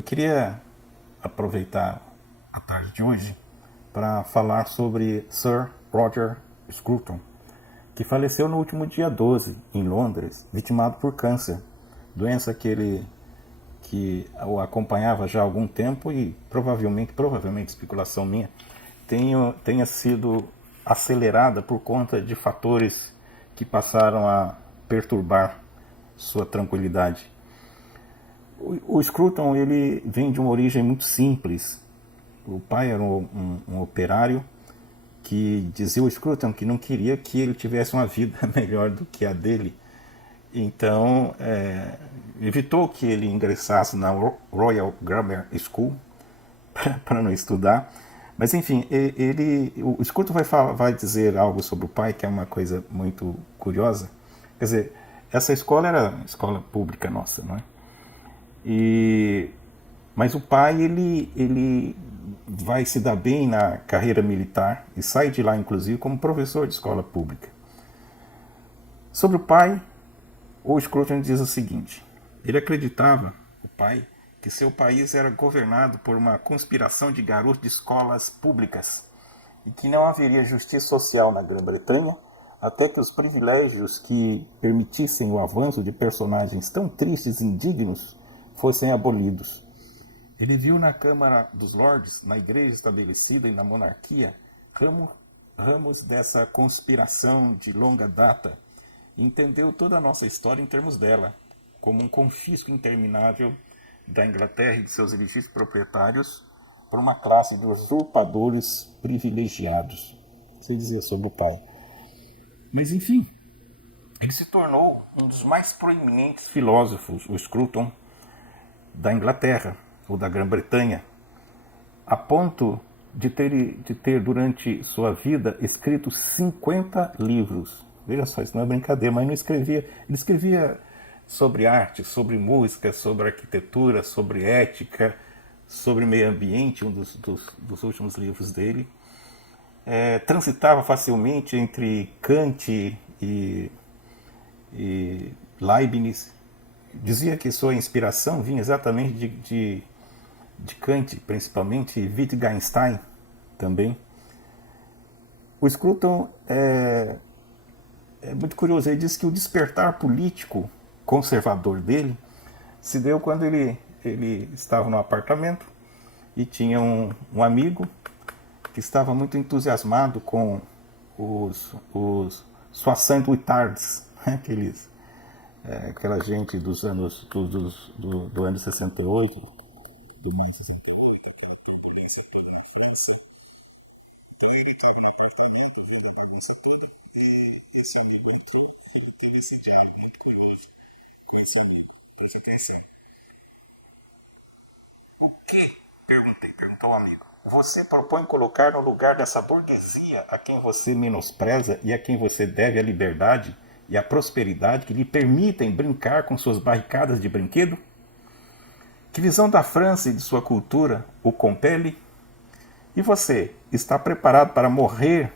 Eu queria aproveitar a tarde de hoje para falar sobre Sir Roger Scruton, que faleceu no último dia 12, em Londres, vitimado por câncer, doença que o acompanhava já há algum tempo e provavelmente, especulação minha, tenha sido acelerada por conta de fatores que passaram a perturbar sua tranquilidade. O Scruton, ele vem de uma origem muito simples. O pai era um operário que dizia ao Scruton que não queria que ele tivesse uma vida melhor do que a dele. Então, evitou que ele ingressasse na Royal Grammar School para não estudar. Mas, enfim, o Scruton vai dizer algo sobre o pai, que é uma coisa muito curiosa. Quer dizer, essa escola era escola pública nossa, não é? Mas o pai, ele vai se dar bem na carreira militar e sai de lá, inclusive, como professor de escola pública. Sobre o pai, o Scruton diz o seguinte: ele acreditava, o pai, que seu país era governado por uma conspiração de garotos de escolas públicas e que não haveria justiça social na Grã-Bretanha até que os privilégios que permitissem o avanço de personagens tão tristes e indignos fossem abolidos. Ele viu na Câmara dos Lordes, na igreja estabelecida e na monarquia, ramos dessa conspiração de longa data e entendeu toda a nossa história em termos dela, como um confisco interminável da Inglaterra e de seus legítimos proprietários por uma classe de usurpadores privilegiados. Você dizia sobre o pai. Mas, enfim, ele se tornou um dos mais proeminentes filósofos, o Scruton, da Inglaterra ou da Grã-Bretanha, a ponto de ter durante sua vida escrito 50 livros. Veja só, isso não é brincadeira, mas não escrevia. Ele escrevia sobre arte, sobre música, sobre arquitetura, sobre ética, sobre meio ambiente, um dos últimos livros dele. Transitava facilmente entre Kant e Leibniz. Dizia que sua inspiração vinha exatamente de Kant, principalmente, e Wittgenstein também. O Scruton é muito curioso. Ele diz que o despertar político conservador dele se deu quando ele estava no apartamento e tinha um amigo que estava muito entusiasmado com os soixante outards, aquela gente dos anos do ano 68, do mais 68, aquela turbulência toda na França. Então ele estava no apartamento, vendo a bagunça toda, e esse amigo entrou e estava esse diário muito curioso com esse amigo. Então você quer ser. O que? Perguntou o amigo. Você propõe colocar no lugar dessa burguesia a quem você menospreza e a quem você deve a liberdade e a prosperidade que lhe permitem brincar com suas barricadas de brinquedo? Que visão da França e de sua cultura o compele? E você está preparado para morrer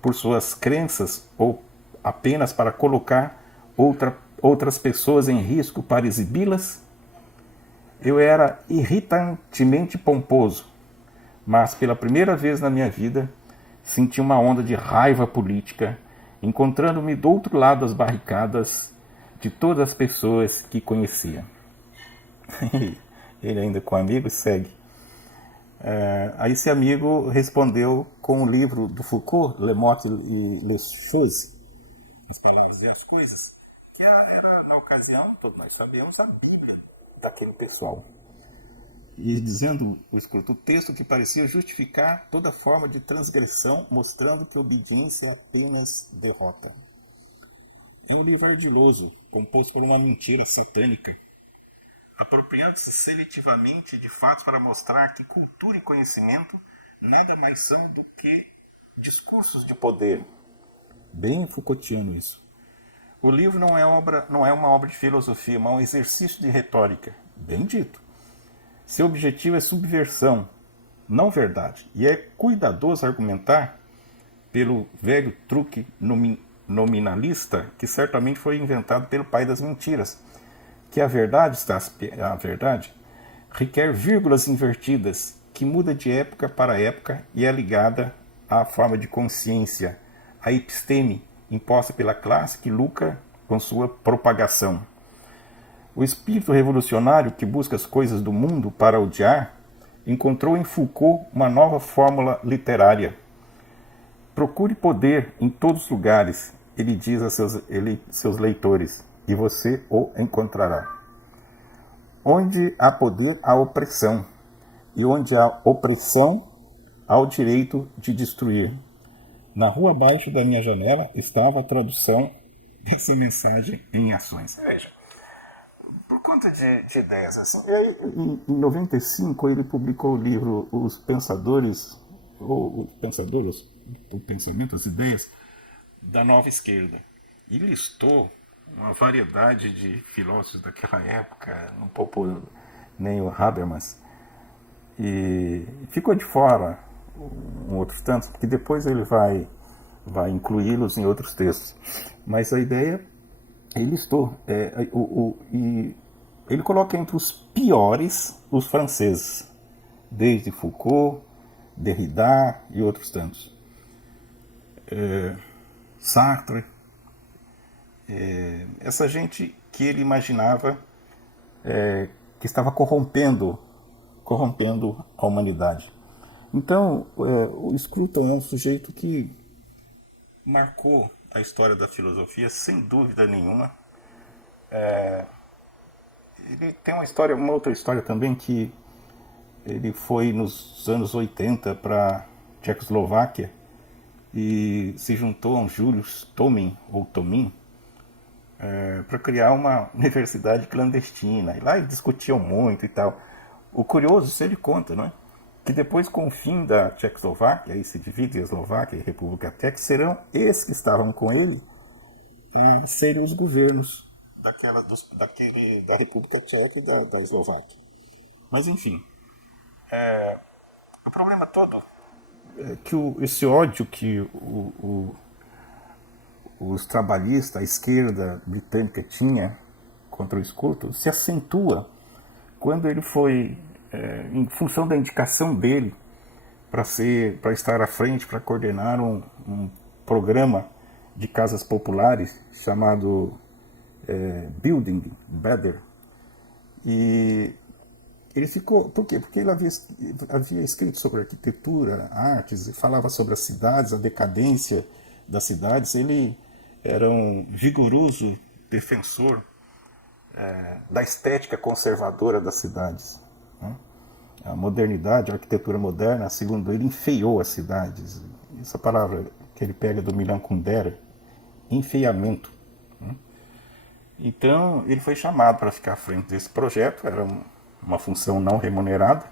por suas crenças ou apenas para colocar outras pessoas em risco para exibi-las? Eu era irritantemente pomposo, mas pela primeira vez na minha vida senti uma onda de raiva política, encontrando-me do outro lado das barricadas de todas as pessoas que conhecia. Ele ainda com amigos segue. Aí esse amigo respondeu com o livro do Foucault, Le Mot et les Choses, As Palavras e as Coisas, que era, na ocasião, todos nós sabemos, a Bíblia daquele pessoal. E dizendo o texto que parecia justificar toda forma de transgressão, mostrando que a obediência é apenas derrota. É um livro ardiloso, composto por uma mentira satânica, apropriando-se seletivamente de fatos para mostrar que cultura e conhecimento nada mais são do que discursos de poder. Bem Foucaultiano isso. O livro não é uma obra de filosofia, mas um exercício de retórica. Bem dito. Seu objetivo é subversão, não verdade, e é cuidadoso argumentar pelo velho truque nominalista que certamente foi inventado pelo pai das mentiras, que a verdade requer vírgulas invertidas, que muda de época para época e é ligada à forma de consciência, à episteme imposta pela classe que lucra com sua propagação. O espírito revolucionário que busca as coisas do mundo para odiar encontrou em Foucault uma nova fórmula literária. Procure poder em todos os lugares, ele diz a seus leitores, e você o encontrará. Onde há poder, há opressão, e onde há opressão, há o direito de destruir. Na rua abaixo da minha janela estava a tradução dessa mensagem em ações. Veja, por conta de ideias assim. E aí, em 95, ele publicou o livro Os Pensadores, ou o Pensamento, as Ideias da Nova Esquerda. E listou uma variedade de filósofos daquela época, não poupou nem o Habermas, e ficou de fora outros tantos, porque depois ele vai incluí-los em outros textos. Mas a ideia, ele listou, e ele coloca entre os piores os franceses, desde Foucault, Derrida e outros tantos. Sartre, essa gente que ele imaginava que estava corrompendo a humanidade. Então, o Scruton é um sujeito que marcou a história da filosofia, sem dúvida nenhuma. Ele tem uma outra história também, que ele foi nos anos 80 para Tchecoslováquia e se juntou a um Julius Tomin, para criar uma universidade clandestina. E lá eles discutiam muito e tal. O curioso, isso ele conta, não é? Que depois, com o fim da Tchecoslováquia, aí se divide a Eslováquia e a República Tcheca, serão esses que estavam com ele, seriam os governos da República Tcheca e da Eslováquia. Mas, enfim, o problema todo é que esse ódio que os trabalhistas, a esquerda britânica tinha contra o Scruton, se acentua quando ele foi, em função da indicação dele para estar à frente, para coordenar um programa de casas populares chamado Building Better. E ele ficou... Por quê? Porque ele havia escrito sobre arquitetura, artes, e falava sobre as cidades, a decadência das cidades. Ele era um vigoroso defensor da estética conservadora das cidades, né? A modernidade, a arquitetura moderna, segundo ele, enfeiou as cidades. Essa palavra que ele pega do Milan Kundera, enfeiamento, né? Então, ele foi chamado para ficar à frente desse projeto, era uma função não remunerada,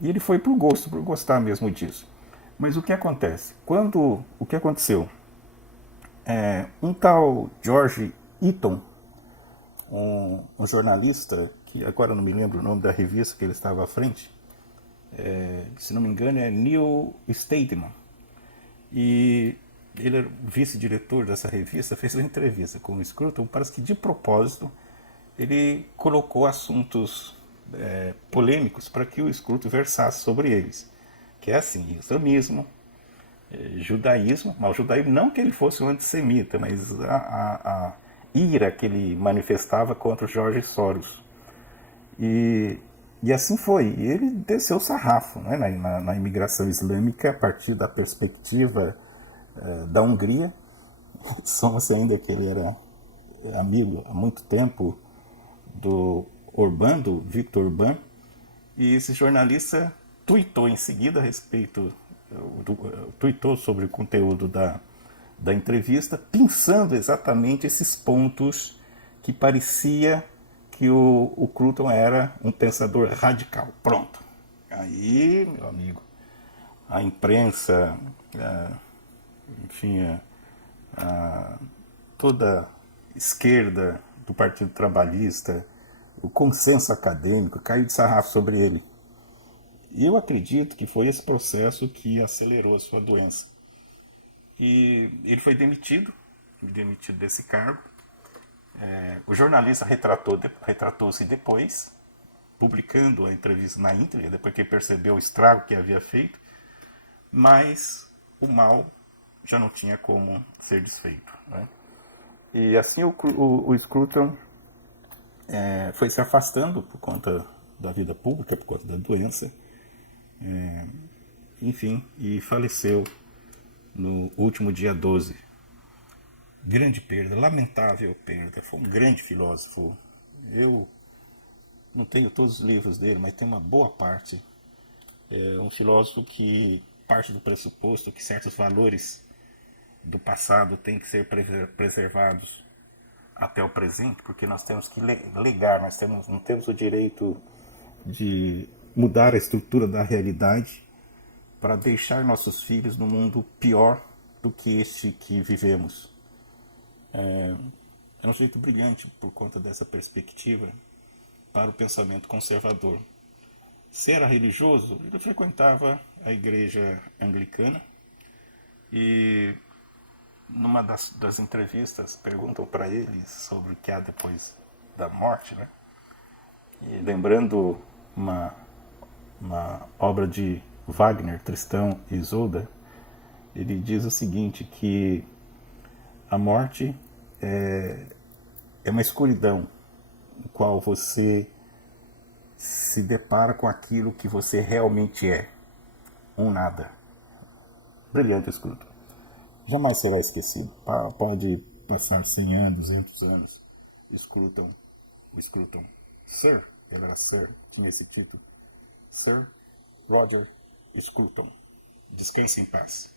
e ele foi por gostar mesmo disso. Mas o que acontece? O que aconteceu? Um tal George Eaton, um jornalista, que agora não me lembro o nome da revista que ele estava à frente, se não me engano é New Statesman, e ele era vice-diretor dessa revista, fez uma entrevista com o Scruton, parece que de propósito ele colocou assuntos polêmicos para que o Scruton versasse sobre eles, que é assim, islamismo, judaísmo, mas o judaísmo não que ele fosse um antissemita, mas a ira que ele manifestava contra o George Soros. E assim foi. E ele desceu o sarrafo, né, na imigração islâmica a partir da perspectiva da Hungria. Soma-se ainda que ele era amigo há muito tempo do Orbán, do Viktor Orbán, e esse jornalista tuitou em seguida a respeito, tuitou sobre o conteúdo da entrevista, pensando exatamente esses pontos que parecia que o Scruton era um pensador radical. Pronto. Aí, meu amigo, a imprensa, enfim, toda a esquerda do Partido Trabalhista, o consenso acadêmico caiu de sarrafo sobre ele. E eu acredito que foi esse processo que acelerou a sua doença. E ele foi demitido desse cargo. O jornalista retratou-se depois, publicando a entrevista na íntegra, depois que percebeu o estrago que havia feito, mas o mal já não tinha como ser desfeito, né? E assim o Scruton foi se afastando por conta da vida pública, por conta da doença, enfim, e faleceu no último dia 12. Grande perda, lamentável perda. Foi um grande filósofo. Eu não tenho todos os livros dele, mas tem uma boa parte. É um filósofo que parte do pressuposto que certos valores do passado têm que ser preservados até o presente, porque nós temos que legar, não temos o direito de mudar a estrutura da realidade para deixar nossos filhos num mundo pior do que este que vivemos. É um jeito brilhante por conta dessa perspectiva para o pensamento conservador. Se era religioso, ele frequentava a igreja anglicana e numa das entrevistas perguntam para ele sobre o que há depois da morte, né? E lembrando uma obra de Wagner, Tristão e Isolda, ele diz o seguinte, que a morte é uma escuridão no qual você se depara com aquilo que você realmente é, um nada. Brilhante escudo. Jamais será esquecido. Pode passar 100 anos, 200 anos. O Scruton. Sir, ele era Sir, tinha esse título. Sir Roger Scruton. Descanse em paz.